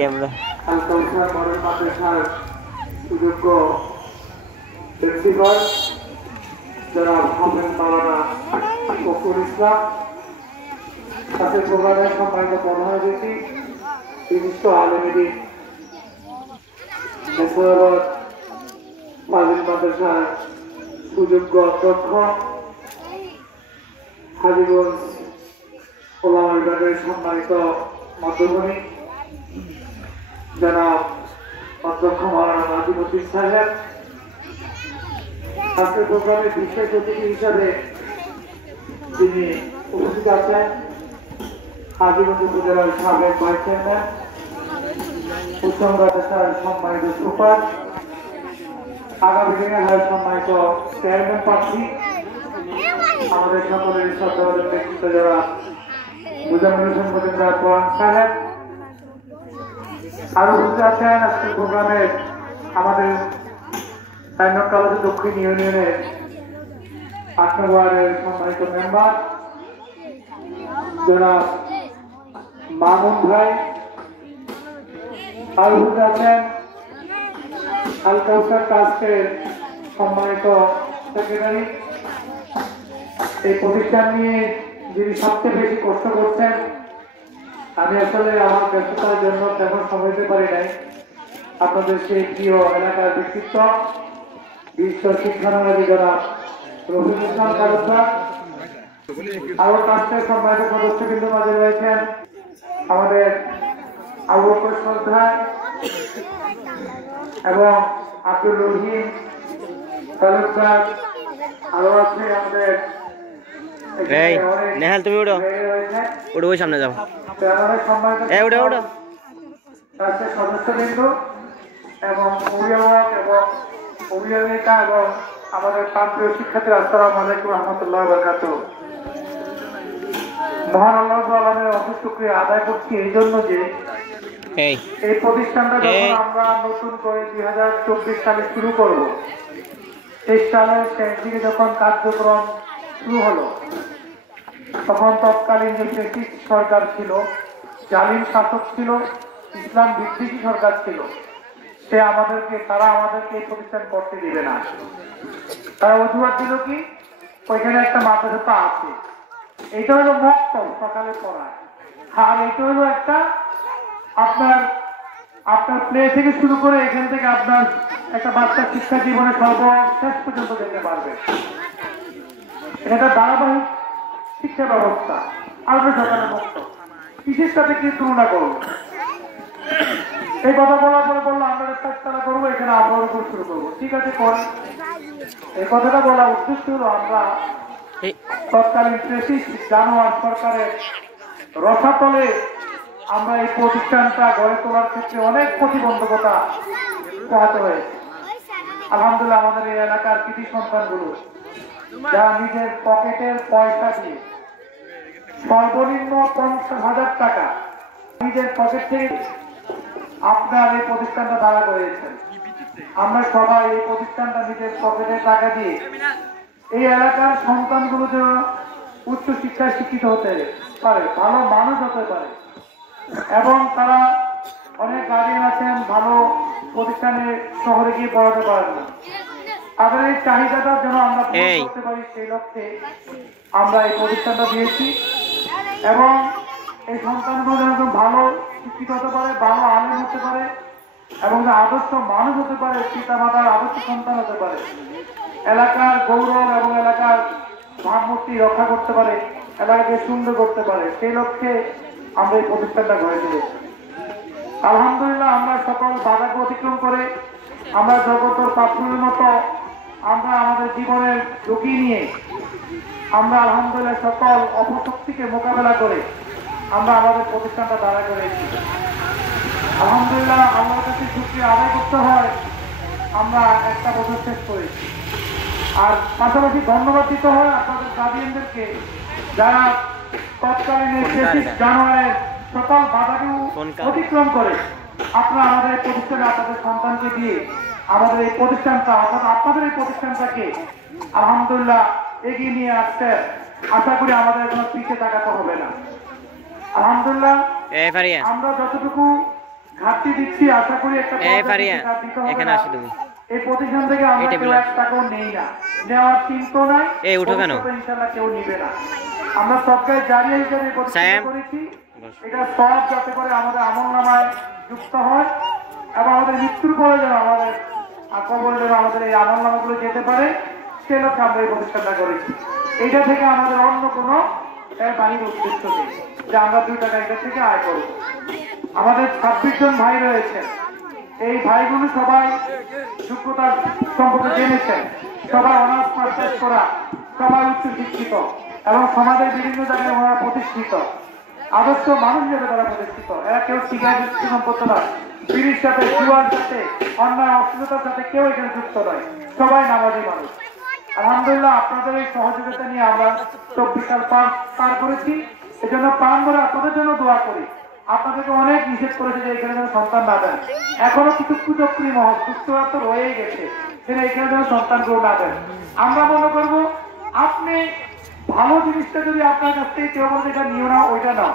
Camera সুযোগ্য principal যারা হাফেজ মাওলানা ফখরুল ইসলাম, সাথে প্রোগ্রামের সম্মানিত প্রধান অতিথি বিশিষ্ট আলেমেদিন মুফাজ্জল ফাজিল মাদ্রাসার সুযোগ্য অধ্যক্ষ হাজীগঞ্জ ওলামা বিভাগের সম্মানিত মধ্যমণি জনাব অধ্যক্ষ মাওলানা নাজিমুদ্দিন সাহেব, আজকের প্রোগ্রামের বিশেষ অতিথি হিসাবে তিনি উপস্থিত আছেন হাজীগঞ্জ উপজেলার সাবেক ভাইস চেয়ারম্যান উত্তম মাদ্রাসার সম্মানিত সুপার, আগামী দিনের সম্মানিত চেয়ারম্যান প্রার্থী, আমাদের সকলের শ্রদ্ধাভাজন ব্যক্তিত্ব যারা মুজাম্মিল হোসেন মজুমদার প্রধান সাহেব, আরো উপস্থিত আছেন আজকের প্রোগ্রামের আমাদের কালাজ দক্ষিণ ইউনিয়নের ৮ নং ওয়ার্ডের সম্মানিত মেম্বার জনাব মামুন ভাই, আরো উপস্থিত আছেন আল কাউসার ট্রাস্টের সম্মানিত সেক্রেটারি। এই প্রতিষ্ঠান নিয়ে যিনি সবচেয়ে বেশি কষ্ট করছেন, আমি আসলে আমার ব্যস্ততার জন্য তেমন সময় দিতে পারি নাই, আপনাদের সেই প্রিয় এলাকার ব্যক্তিত্ব বিশ্ব শিক্ষানবিদ জনাব রফিকুল ইসলাম তালুকদার, আরো ট্রাস্টের সম্মানিত সদস্যবৃন্দ মাঝে রয়েছেন আমাদের আবু বকর সরদার এবং আব্দুল রহিম তালুকদার, আরো আছে আমাদের নেহাল, তুমি উঠো উঠো, ওই সামনে যাও, উঠো সদস্যবৃন্দ এবং অভিভাবক এবং অভিভাবিকা এবং আমাদের প্রান্তীয় শিক্ষার্থী, আসসালামু আলাইকুম রহমতুল্লাহ বারাকাতুহু। মহান আল্লাহ আলমের অশেষ শুকরিয়া আদায় করছি এই জন্য যে এই প্রতিষ্ঠানটা যখন আমরা নতুন করে 2024 সালে শুরু করব, 23 সালের শেষ দিকে যখন কার্যক্রম শুরু হলো, তখন তৎকালীন যে ব্রিটিশ সরকার ছিল, জালিম শাসক ছিল, ইসলাম বিদ্বেষী সরকার ছিল, তারা আমাদেরকে এই প্রতিষ্ঠান করতে দিবে না। তারা অজুহাত দিল কি, ওইখানে একটা মাদ্রাসা আছে, এটা হলো মক্তব সকালে পড়ায়, আর এটা হলো একটা আপনার প্লে থেকে শুরু করে এখান থেকে আপনার একটা বাচ্চার শিক্ষা জীবনে সর্বশেষ পর্যন্ত যেতে পারবে। এটা ধারাবাহিক শিক্ষা ব্যবস্থা, আসবে সকালে মক্তব, কিসের সাথে কি তুলনা করবো? এই কথা বলার পরে বললো আমরা চারতলা করবো, এখানে আমরার উপর শুরু করবো। ঠিক আছে, করেন। এই কথাটা বলার উদ্দেশ্য হলো আমরা তৎকালীন ব্রিটিশ জানোয়ার সরকারের রসাতলে আমরা এই প্রতিষ্ঠানটা গড়ে তোলার ক্ষেত্রে অনেক প্রতিবন্ধকতা পোহাতে হয়েছে। আলহামদুলিল্লাহ আমাদের এই এলাকার কৃতি সন্তানগুলো যারা নিজের পকেটের পয়সা দিয়ে সর্বনিম্ন 50,000 টাকা নিজের পকেট থেকে আপনার এই প্রতিষ্ঠানটা দাঁড়া করেছেন। আমরা সবাই এই প্রতিষ্ঠানটা নিজের পকেটের টাকা দিয়ে এই এলাকার সন্তানগুলো যেন উচ্চ শিক্ষায় শিক্ষিত হতে পারে, ভালো মানুষ হতে পারে, এবং তারা অনেক গার্ডিয়ান আছেন ভালো প্রতিষ্ঠানে শহরে গিয়ে পড়াতে পারেন না, তাদের এই চাহিদাটা যেন আমরা পূরণ করতে পারি, সেই লক্ষ্যে আমরা এই প্রতিষ্ঠানটা দিয়েছি। এবং এই সন্তানগুলো যেন ভালো শিক্ষিত হতে পারে, ভালো আলেম হতে পারে, এবং আদর্শ মানুষ হতে পারে, পিতা মাতার আদর্শ সন্তান হতে পারে, এলাকার গৌরব এবং এলাকার ভাবমূর্তি রক্ষা করতে পারে, এলাকাকে সুন্দর করতে পারে, সেই লক্ষ্যে আমরা এই প্রতিষ্ঠানটা গড়ে তুলেছি। আলহামদুলিল্লাহ আমরা সকল বাধাকে অতিক্রম করে আমরা জগতর পাথরের মতো আমরা আমাদের জীবনের ঝুঁকি নিয়ে আমরা আলহামদুলিল্লাহ সকল অপশক্তিকে মোকাবেলা করে আমরা আমাদের প্রতিষ্ঠানটা দাঁড়া করেছি। আলহামদুলিল্লাহ আল্লাহর কাছে শুকরিয়া আদায় করতে হয়, আমরা একটা বছর শেষ করেছি। আর পাশাপাশি ধন্যবাদ দিতে হয় আপনাদের গার্ডিয়ানদেরকে, যারা তৎকালীন জানুয়ারির সকল বাধাকে অতিক্রম করে আপনারা আমাদের এই প্রতিষ্ঠানে আপনাদের সন্তানকে দিয়ে আমাদের এই প্রতিষ্ঠানটা অর্থাৎ আপনাদের এই প্রতিষ্ঠানটাকে আলহামদুলিল্লাহ এগিয়ে নিয়ে আসতে আশা করি আমাদের কোনো পিছিয়ে তাকাতে হবে না। আলহামদুলিল্লাহ আমরা যতটুকু ঘাটতি দিচ্ছি, আশা করি একটা এখানে আসো তুমি। এই প্রতিষ্ঠান থেকে আমরা কেউ 1 টাকাও নেই না, নেওয়ার চিন্তা নাই, উঠো কেন, ইনশাআল্লাহ কেউ নিবে না। আমরা সবকায় জারিয়া হিসেবে প্রতিষ্ঠান করেছি, এটা সব যাতে করে আমাদের আমলনামায় যুক্ত হয় এবং আমাদের মৃত্যুর পরে যেন আমাদের কবরে যেন আমাদের এই আমলনামাগুলো যেতে পারে, সেই লক্ষ্যে আমরা এই প্রতিষ্ঠানটা করেছি। এইটা থেকে আমাদের অন্য কোনো বাহির উদ্দেশ্য নেই যে আমরা 2 টাকা এটা থেকে আয় করব। আমাদের 26 জন ভাই রয়েছে, এই ভাইগুলো সবাই যোগ্যতার সম্পর্কে জেনেছেন, সবাই অনার্স মাস্টার্স করা, সবাই উচ্চ শিক্ষিত এবং সমাজের বিভিন্ন জায়গায় ওনারা প্রতিষ্ঠিত, আদর্শ মানুষ হিসেবে তারা প্রতিষ্ঠিত। এরা কেউ সিগারেট সেবন করতে নয়, বিড়ির সাথে, জুয়ার সাথে, অন্যায় অশ্লীলতার সাথে কেউ এখানে যুক্ত নয়, সবাই নামাজি মানুষ। আলহামদুলিল্লাহ আপনাদের এই সহযোগিতা নিয়ে আমরা 24 সাল পার করেছি। এজন্য প্রাণ ধরে আপনাদের জন্য দোয়া করি। আপনাদেরকে অনেক নিষেধ করেছে যে এখানে যেন সন্তান না দেন, এখনো কিছু কুচক্রী মহল সুস্থরা তো রয়েই গেছে, সেটা এখানে যেন সন্তানগুলো না দেন। আমরা মনে করবো আপনি ভালো জিনিসটা যদি আপনার কাছ থেকে কেউ বলতে এটা নিও না, ওইটা নাও,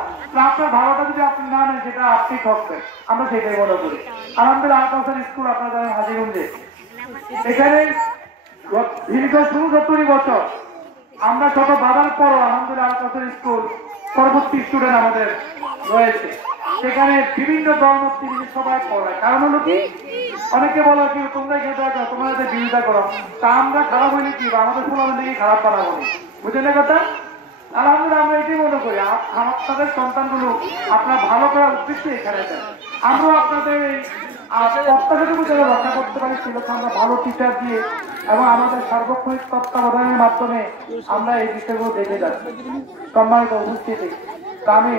আপনার ভালোটা যদি আপনি না নেন সেটা আপনি ঠকবেন, আমরা সেটাই মনে করি। আলহামদুলিল্লাহ আল-কাউসার স্কুল আপনারা জানেন হাজীগঞ্জে, এখানে দীর্ঘ 70 বছর আমরা শত বাধার পরও আলহামদুলিল্লাহ আল-কাউসার স্কুল পরবর্তী স্টুডেন্ট আমাদের রয়েছে। সেখানে বিভিন্ন ধর্মমত সবাই পড়ায়, কারণ হলো কি অনেকে বলো কি তোমরা খেতে করো, তোমরা বিরোধিতা করো, তা আমরা খারাপ হইলে কি বা আমাদের ফুল আমাদের দিকে খারাপ বানাবো, বুঝলেন কথা? আলহামদুলিল্লাহ আমরা এটাই মনে করি আপনাদের সন্তানগুলো আপনার ভালো করার উদ্দেশ্যে এখানে দেন। আমরাও আপনাদের এই প্রত্যাশাটুকু যেন রক্ষা করতে পারি সেটা আমরা ভালো টিচার দিয়ে এবং আমাদের সার্বক্ষণিক তত্ত্বাবধানের মাধ্যমে আমরা এই বিষয়গুলো দেখে যাচ্ছি। সম্মানিত উপস্থিতি, তা আমি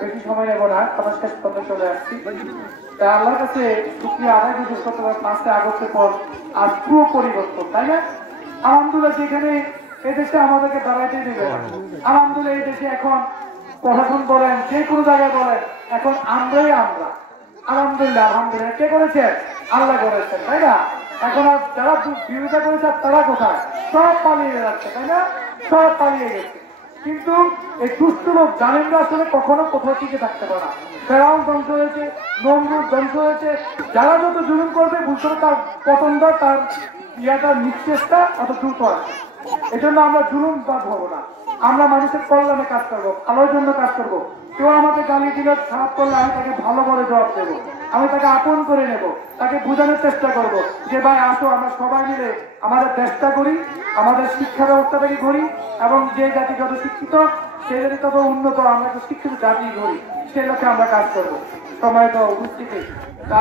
বেশি সময় নেব না, আমার শেষ পথে চলে আসছি। আল্লাহর কাছে শুকরিয়া আদায় করতে পারে 5 আগস্টের পর আর পুরো পরিবর্তন, তাই না? আলহামদুলিল্লাহ যেখানে এই দেশে আমাদেরকে দাঁড়াইতে দেবে, আলহামদুলিল্লাহ এই দেশে এখন প্রশাসন বলেন, যে কোনো জায়গায় বলেন, এখন আমরাই আমরা। আলহামদুলিল্লাহ আলহামদুলিল্লাহ কে করেছে? আল্লাহ করেছেন, তাই না? এখন আর যারা বিরোধিতা করেছে তারা কোথায়? সব পালিয়ে যাচ্ছে, তাই না? সব পালিয়ে গেছে। কিন্তু এই দুষ্ট লোক জালিমরা আসলে কখনো কোথাও টিকে থাকতে পারে না। ফেরাউন ধ্বংস হয়েছে, নমরুদ ধ্বংস হয়েছে, যারা যত জুলুম করবে বুঝতে তার পতনটা, তার ইয়াটার নিঃশেষটা অত দ্রুত আছে। এই জন্য আমরা জুলুম বাদ হবো না, আমরা মানুষের কল্যাণে কাজ করবো, ভালোর জন্য কাজ করবো। কেউ আমাকে গালি দিলে, খারাপ করলে আমি তাকে ভালো করে জবাব দেবো, আমি তাকে আপন করে নেব, তাকে বোঝানোর চেষ্টা করব যে ভাই আসো আমরা সবাই মিলে আমাদের চেষ্টা করি, আমাদের শিক্ষা ব্যবস্থাটাকে করি এবং যে জাতি যত শিক্ষিত সেই জাতি তত উন্নত, আমরা একটা শিক্ষিত জাতি করি, সেই লক্ষ্যে আমরা কাজ করবো। সময়ত উপস্থিতি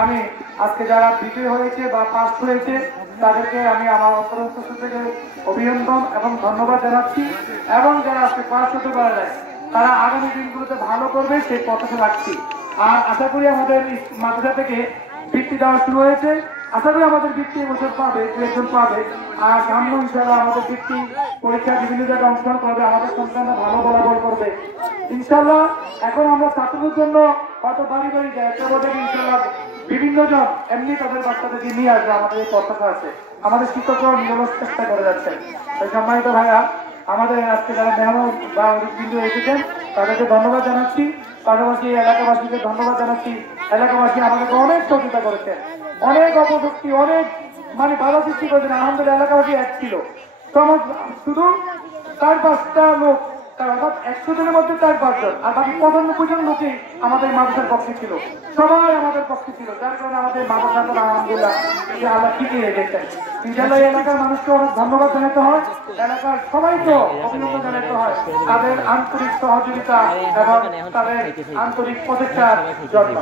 আমি আজকে যারা বিজয়ী হয়েছে বা পাস হয়েছে তাদেরকে আমি আমার অন্তরস্থ থেকে অভিনন্দন এবং ধন্যবাদ জানাচ্ছি এবং যারা আজকে পাস হতে পারে নাই তারা আগামী দিনগুলোতে ভালো করবে সেই পথে রাখছি। আর আশা করি আমাদের মাদ্রাসা থেকে বৃত্তি দেওয়া শুরু হয়েছে, আশা করি আমাদের বৃত্তি এবছর পাবে, 2-1 পাবে। আর সামনে ইনশাআল্লাহ আমাদের বৃত্তি পরীক্ষা বিভিন্ন জায়গায় অংশগ্রহণ করবে, আমাদের সন্তানরা ভালো ফলাফল করবে ইনশাআল্লাহ। এখন আমরা ছাত্রদের জন্য হয়তো বাড়ি বাড়ি যাই, ইনশাআল্লাহ বিভিন্ন জন এমনি তাদের বাচ্চাদেরকে নিয়ে আসবে, আমাদের এই পথটা আছে, আমাদের শিক্ষকরাও নিরলস চেষ্টা করে যাচ্ছেন। সম্মানিত ভাইয়া, আমাদের আজকে যারা মেহমান বা বিন্দু এসেছেন তাদেরকে ধন্যবাদ জানাচ্ছি, পাশাপাশি এলাকাবাসীকে ধন্যবাদ জানাচ্ছি। এলাকাবাসী আমাদেরকে অনেক সহযোগিতা করেছেন, অনেক অপশক্তি, অনেক মানে ভালো সৃষ্টি করেছেন। আলহামদুলিল্লাহ এলাকাবাসী এক ছিল, শুধু 4-5টা লোক, অর্থাৎ 100 জনের মধ্যে 4-5 জন, আর বাকি 95 জন লোকই আমাদের মাদ্রাসার পক্ষে ছিল, সবাই আমাদের পক্ষে ছিল, যার কারণে আমাদের মাদ্রাসা আলহামদুলিল্লাহ আল্লাহ ঠিকই রেখেছেন। ইনশাআল্লাহ এলাকার মানুষকে অনেক ধন্যবাদ জানাতে হয়, এলাকার সবাইকে অভিনন্দন জানাতে হয় তাদের আন্তরিক সহযোগিতা এবং তাদের আন্তরিক প্রচেষ্টার জন্য।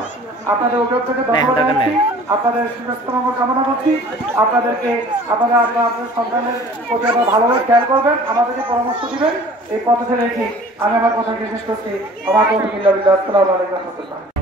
আপনাদের অভিযোগকে ধন্যবাদ জানাচ্ছি, আপনাদের সুস্বাস্থ্য মঙ্গল কামনা করছি। আপনাদেরকে আপনাদের সন্তানের প্রতি ভালোভাবে খেয়াল করবেন, আমাদেরকে পরামর্শ দিবেন, এই পথে রেখে আমি আমার কথা শেষ করছি। আমার আসসালামু আলাইকুম।